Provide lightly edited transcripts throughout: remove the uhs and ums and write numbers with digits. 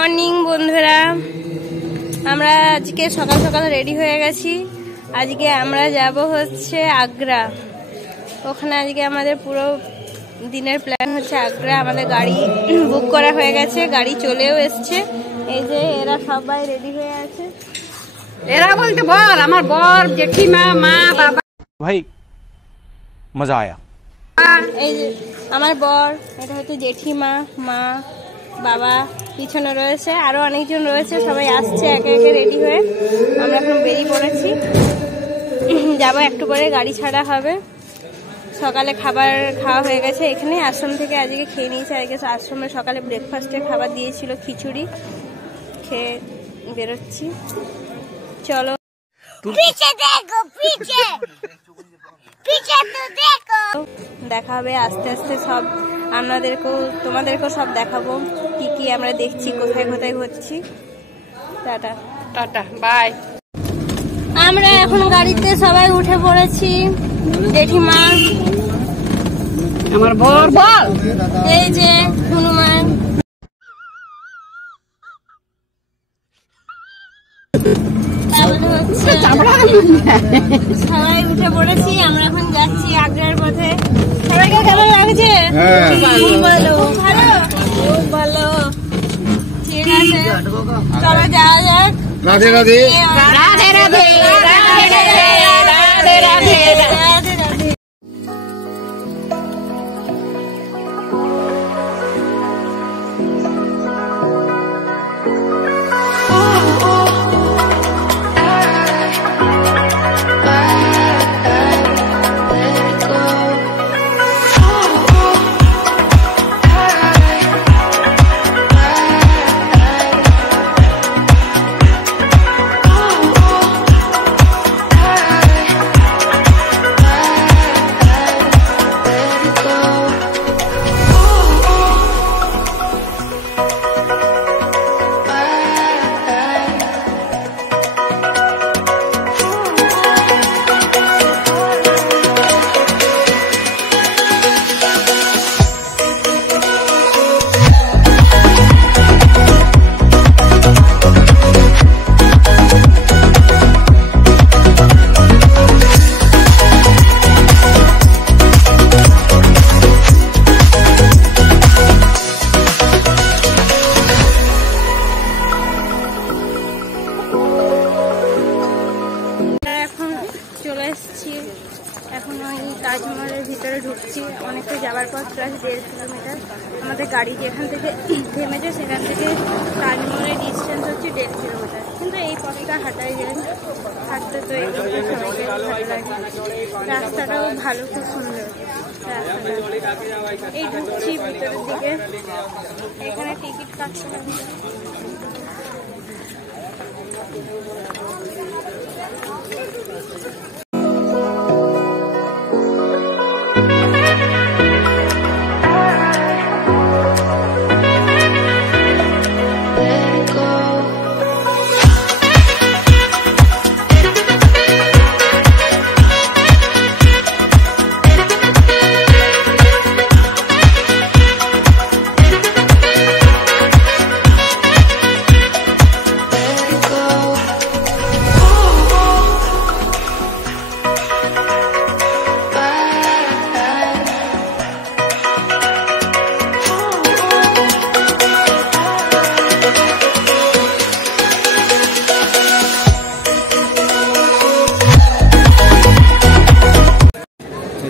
Morning বন্ধুরা, আমরা আজকে সকাল সকাল রেডি হয়ে গেছি। আজকে আমরা যাব হচ্ছে আগ্রা। ওখানে আজকে আমাদের পুরো দিনের প্ল্যান হচ্ছে আগ্রা। আমাদের গাড়ি বুক করা হয়ে গেছে, গাড়ি চলেও এসছে। এই যে এরা সবাই রেডি হয়ে আছে। এরা বলতে বল, আমার বর, জেঠিমা, মা, বাবা। ভাই মজা আয়া। এই যে আমার বর, এটা হচ্ছে জেঠিমা, মা, বাবা পিছনে রয়েছে, আরো অনেকজন রয়েছে। সবাই আসছে একে একে রেডি হয়ে। আমরা এখন বেরিয়ে পড়েছি, যাবো একটু পরে, গাড়ি ছাড়া হবে। সকালে খাবার খাওয়া হয়ে গেছে, এখানে আশ্রম থেকে আজকে খেয়ে নিয়েছি। আজকে আশ্রমে সকালে ব্রেকফাস্টের খাবার দিয়েছিল, খিচুড়ি খেয়ে বেরোচ্ছি। চলো দেখা হবে আস্তে আস্তে। সব তোমাদেরকেও সব দেখাবো, কি কি আমরা দেখছি, কোথায় কোথায় ঘুরছি। Tata tata bye. আমরা এখন গাড়িতে সবাই উঠে পড়েছি। জেঠিমা, আমার বর, বল। এই যে হনুমান, সবাই উঠে পড়েছি। আমরা এখন যাচ্ছি আগ্রার পথে। সবাইকে কেমন লাগছে? খুব ভালো, খুব ভালো। ঠিক আছে, চলো যাওয়া যাক। রাধে রাধে রাধে রাধে রাধে রাধে রাধে রাধে রাধে। এখন ওই তাজমহলের ভিতরে ঢুকছি। অনেকটা যাওয়ার পর প্রায় 1.5 কিলোমিটার। আমাদের গাড়ি যেখান থেকে থেমেছে সেখান থেকে তাজমহলের ডিস্টেন্স হচ্ছে 1.5 কিলোমিটার। কিন্তু এই পথটা হাঁটাই যায়, হাঁটতে তো এই সবাইকে ভালো লাগে। রাস্তাটাও ভালো, খুব সুন্দর রাস্তাটা। এই ঢুকছি ভিতরের দিকে, এখানে টিকিট কাটতে হবে।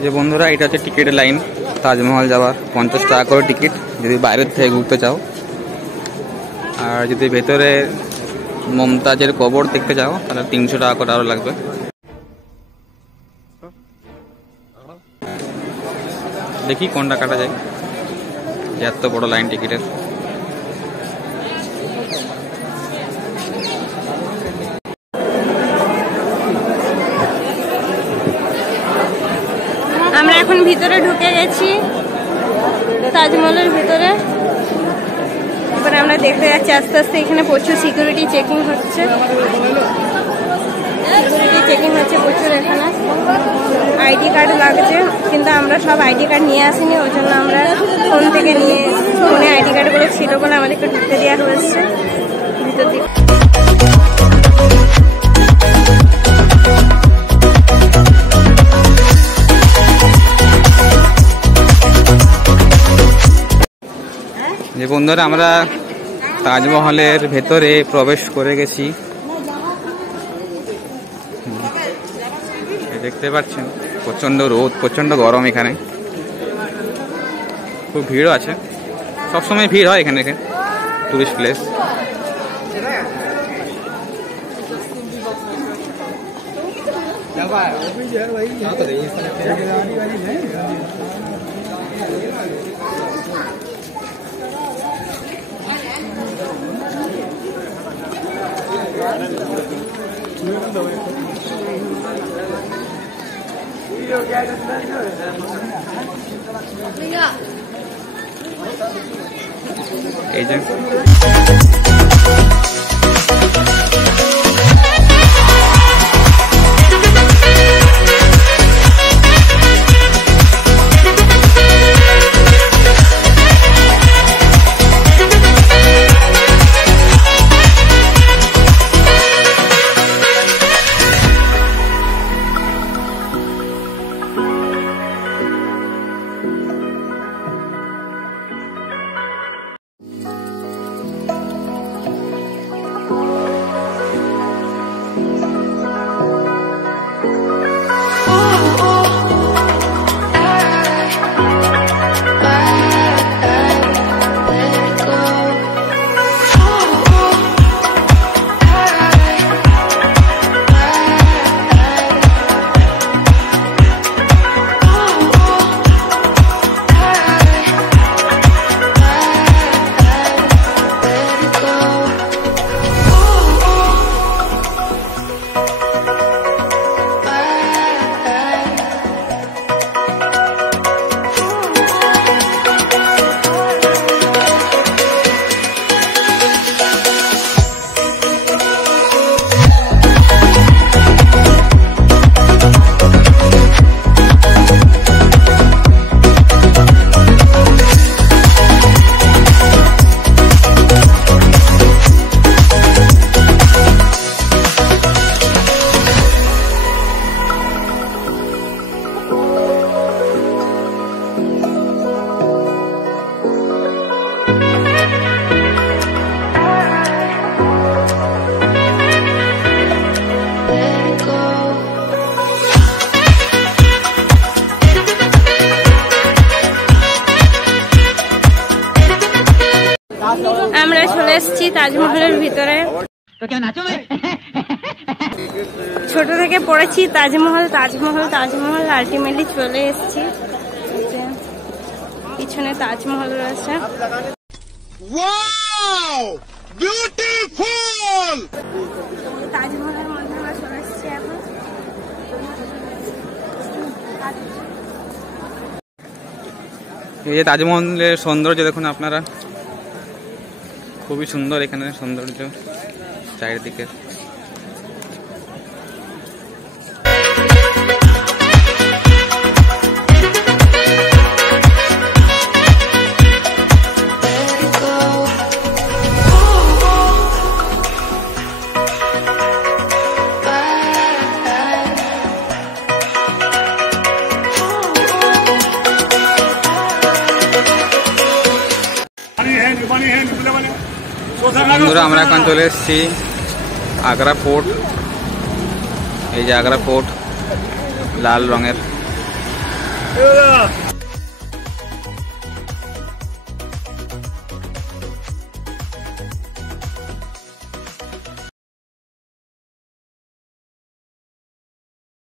যে বন্ধুরা, এটা হচ্ছে টিকিটের লাইন। তাজমহল যাওয়ার 50 টাকা করে টিকিট যদি বাইরের থেকে ঘুরতে চাও। আর যদি ভেতরে মমতাজের কবর দেখতে চাও তাহলে 300 টাকা করে আরও লাগবে। দেখি কোনটা কাটা যায়, এত বড় লাইন টিকিটের। আমরা এখন ভিতরে ঢুকে গেছি, তাজমহলের ভিতরে। এবার আমরা দেখতে যাচ্ছি আস্তে আস্তে। এখানে প্রচুর সিকিউরিটি চেকিং হচ্ছে, প্রচুর এখানে। আইডি কার্ড লাগছে, কিন্তু আমরা সব আইডি কার্ড নিয়ে আসিনি, ওই জন্য আমরা ফোন থেকে নিয়ে ফোনে আইডি কার্ডগুলো ছিল বলে আমাদেরকে ঢুকতে দেওয়া হয়েছে ভিতর দিকে। যে বন্ধুরা আমরা তাজমহলের ভেতরে প্রবেশ করে গেছি, দেখতে পাচ্ছেন প্রচন্ড রোদ, প্রচন্ড গরম, এখানে খুব ভিড়ও আছে, সবসময় ভিড় হয় এখানে, টুরিস্ট প্লেস। এই যে আমরা চলে এসেছি তাজমহলের ভিতরে। ছোট থেকে পড়েছি তাজমহল তাজমহল তাজমহল, আলটিমেটলি চলে এসেছি। পিছনে তাজমহল রয়েছে। তাজমহলের মধ্যে আমরা চলে এসেছি এখন। এই যে তাজমহলের সৌন্দর্য দেখুন আপনারা, খুবই সুন্দর এখানে সৌন্দর্য চারিদিকে। বন্ধুরা আমরা এখন চলে এসেছি আগ্রা ফোর্ট। এই যে আগ্রা ফোর্ট লাল রঙের।